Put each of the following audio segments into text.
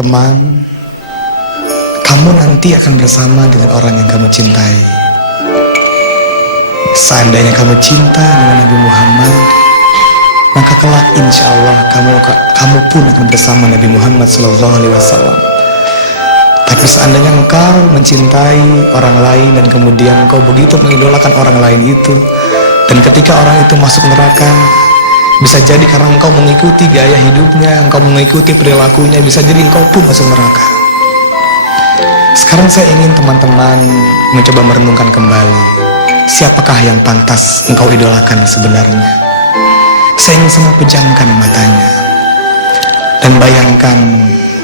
Teman, kamu nanti akan bersama dengan orang yang kamu cintai. Seandainya kamu cinta dengan Nabi Muhammad, maka kelak insya Allah kamu pun akan bersama Nabi Muhammad SAW. Tapi seandainya engkau mencintai orang lain dan kemudian engkau begitu mengidolakan orang lain itu, dan ketika orang itu masuk neraka, bisa jadi karena engkau mengikuti gaya hidupnya, engkau mengikuti perilakunya, bisa jadi engkau pun masuk neraka. Sekarang saya ingin teman-teman mencoba merenungkan kembali, siapakah yang pantas engkau idolakan sebenarnya? Saya ingin semua pejamkan matanya dan bayangkan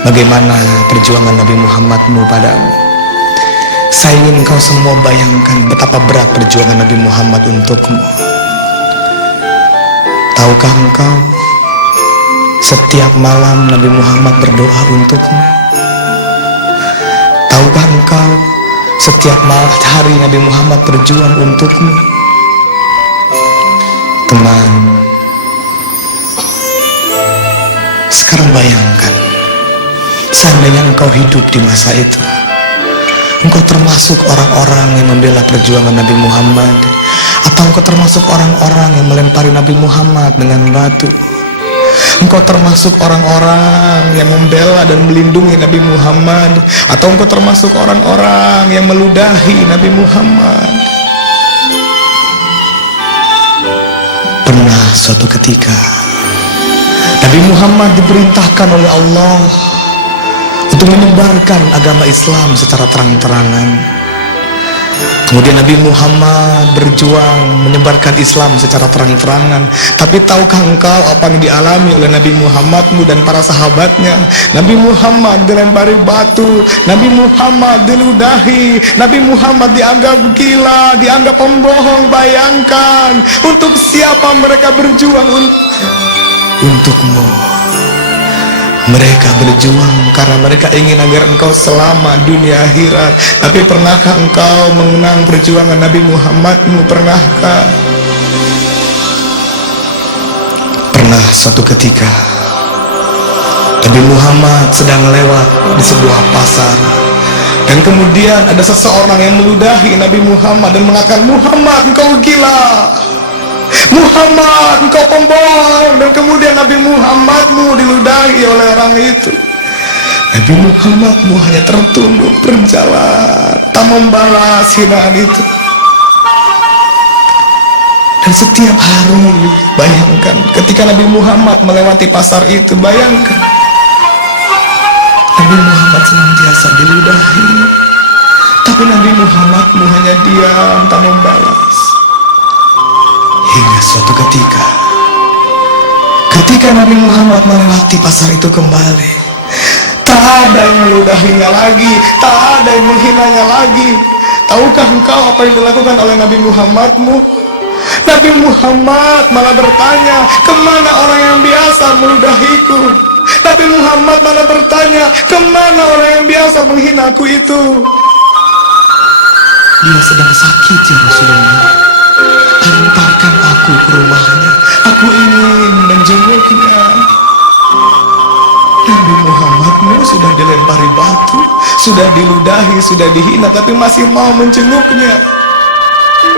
bagaimana perjuangan Nabi Muhammadmu padamu. Saya ingin engkau semua bayangkan betapa berat perjuangan Nabi Muhammad untukmu. Tahukah engkau, setiap malam Nabi Muhammad berdoa untukmu? Tahukah engkau, setiap hari Nabi Muhammad berjuang untukmu? Teman, sekarang bayangkan, seandainya engkau hidup di masa itu, engkau termasuk orang-orang yang membela perjuangan Nabi Muhammad, atau engkau termasuk orang-orang yang melempari Nabi Muhammad dengan batu? Engkau termasuk orang-orang yang membela dan melindungi Nabi Muhammad, atau engkau termasuk orang-orang yang meludahi Nabi Muhammad? Pernah suatu ketika Nabi Muhammad diperintahkan oleh Allah untuk menyebarkan agama Islam secara terang-terangan. Kemudian Nabi Muhammad berjuang menyebarkan Islam secara terang-terangan. Tapi tahukah engkau apa yang dialami oleh Nabi Muhammadmu dan para sahabatnya? Nabi Muhammad dilempari batu, Nabi Muhammad diludahi, Nabi Muhammad dianggap gila, dianggap pembohong. Bayangkan, untuk siapa mereka berjuang? Untukmu. Mereka berjuang karena mereka ingin agar engkau selamat dunia akhirat. Tapi pernahkah engkau mengenang perjuangan Nabi Muhammadmu? Pernahkah? Pernah suatu ketika Nabi Muhammad sedang lewat di sebuah pasar, dan kemudian ada seseorang yang meludahi Nabi Muhammad dan mengatakan, "Muhammad, engkau gila, Muhammad, engkau pembohong." Dan kemudian Nabi Muhammadmu diludahi oleh orang itu. Nabi Muhammadmu hanya tertunduk berjalan, tak membalas hinaan itu. Dan setiap hari, bayangkan, ketika Nabi Muhammad melewati pasar itu, bayangkan, Nabi Muhammad senantiasa diludahi, tapi Nabi Muhammadmu hanya diam, tak membalas. Hingga suatu ketika Nabi Muhammad melewati pasar itu kembali, tak ada yang meludahinya lagi, tak ada yang menghinanya lagi. Tahukah engkau apa yang dilakukan oleh Nabi Muhammadmu? Nabi Muhammad malah bertanya, "Kemana orang yang biasa meludahiku?" Nabi Muhammad malah bertanya, "Kemana orang yang biasa menghinaku itu?" Dia sedang sakit ya Rasulullah, antarkan aku ke rumahnya, aku ingin menjenguknya. Nabi Muhammadmu sudah dilempari batu, sudah diludahi, sudah dihina, tapi masih mau menjenguknya.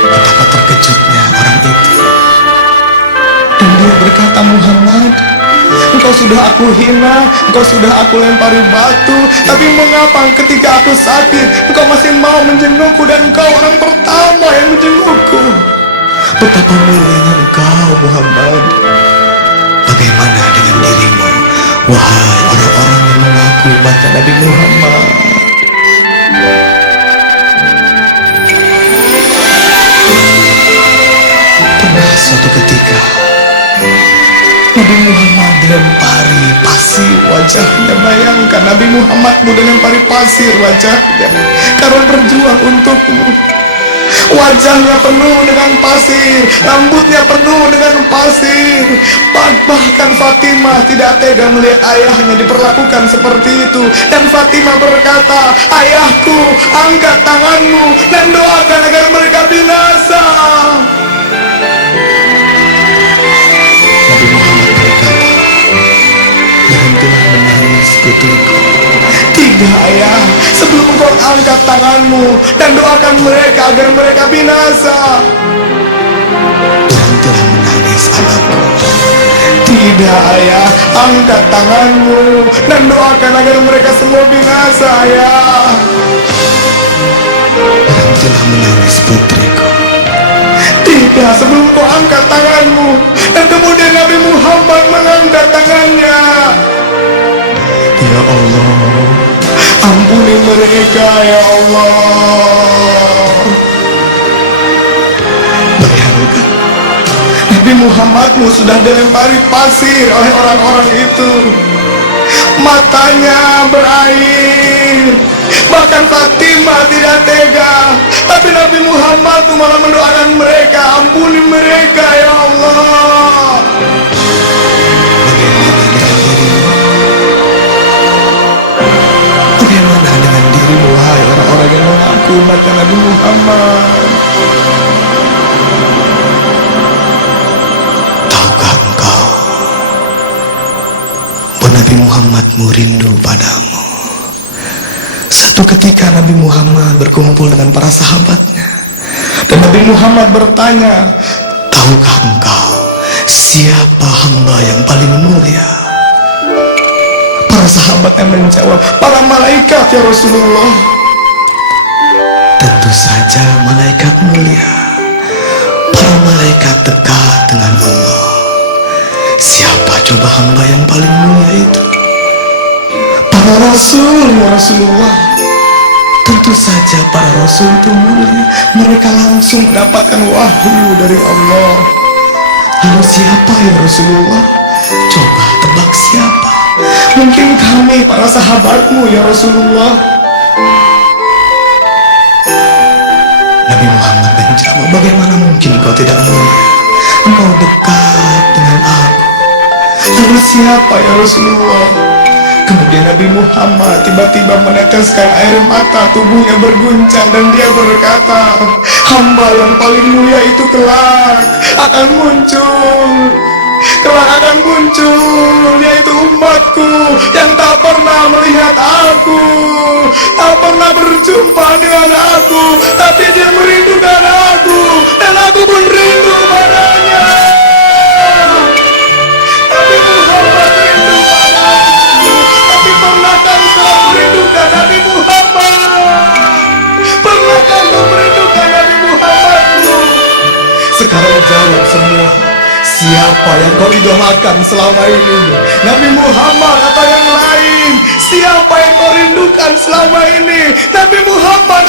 Betapa terkejutnya orang itu. Dan dia berkata, "Muhammad, engkau sudah aku hina, engkau sudah aku lempari batu, tapi mengapa ketika aku sakit, engkau masih mau menjengukku, dan engkau orang pertama yang menjengukku? Betapa mulianya engkau, Muhammad. Bagaimana dengan dirimu, wahai orang-orang yang mengaku umatnya Nabi Muhammad?" Pernah suatu ketika Nabi Muhammad dilempari pasir wajahnya. Bayangkan, Nabi Muhammadmu dilempari pasir wajahnya karena berjuang untukmu. Wajahnya penuh dengan pasir, rambutnya penuh dengan pasir. Bahkan Fatimah tidak tega melihat ayahnya diperlakukan seperti itu. Dan Fatimah berkata, "Ayahku, angkat tanganmu dan doakan agar mereka binasa." Nabi Muhammad berkata, "Berhentilah menangis putriku. Tidak ayah, sebelum engkau angkat tanganmu dan doakan mereka agar mereka binasa. Berhentilah menangis anakku. Tidak ayah, angkat tanganmu dan doakan agar mereka semua binasa ayah. Berhentilah menangis putriku. Tidak, sebelum kau angkat tanganmu dan kemudian Nabi Muhammad mengangkat tangannya. Ya Allah, ampuni mereka ya Allah. Bayangkan, Nabi Muhammadmu sudah dilempari pasir oleh orang-orang itu. Matanya berair, bahkan Fatimah tidak tega. Tapi Nabi Muhammad itu malah mendoakan mereka, ampuni mereka ya Allah. Bagaimana dengan dirimu, wahai orang-orang yang mengaku umatnya Nabi Muhammad? Tahukah engkau bahwa Nabi Muhammadmu rindu padamu? Satu ketika Nabi Muhammad berkumpul dengan para sahabatnya, dan Nabi Muhammad bertanya, tahukah engkau siapa hamba yang paling mulia? Para sahabatnya menjawab, para malaikat ya Rasulullah. Tentu saja malaikat mulia. Para malaikat dekat dengan Allah. Siapa coba hamba yang paling mulia itu? Para rasul ya Rasulullah. Tentu saja para rasul itu mulia. Mereka langsung mendapatkan wahyu dari Allah. Lalu siapa ya Rasulullah? Coba tebak siapa? Mungkin kami para sahabatmu ya Rasulullah. Nabi Muhammad menjawab, bagaimana mungkin kau tidak mulia? Engkau dekat dengan aku. Lalu siapa ya Rasulullah? Kemudian Nabi Muhammad tiba-tiba meneteskan air mata, tubuhnya berguncang dan dia berkata, hamba yang paling mulia itu kelak akan muncul. Kelak akan muncul, yaitu umatku yang tak pernah melihat aku, tak pernah berjumpa dengan aku, tapi dia merindukan aku, dan aku pun rindu padanya. Nabi Muhammad rindu padaku, tapi pernahkah engkau merindukan Nabi Muhammad? Pernahkah engkau merindukan Nabi Muhammadmu? Sekarang jawab semua. Siapa yang kau idolakan selama ini? Nabi Muhammad atau yang lain? Siapa yang kau rindukan selama ini? Nabi Muhammad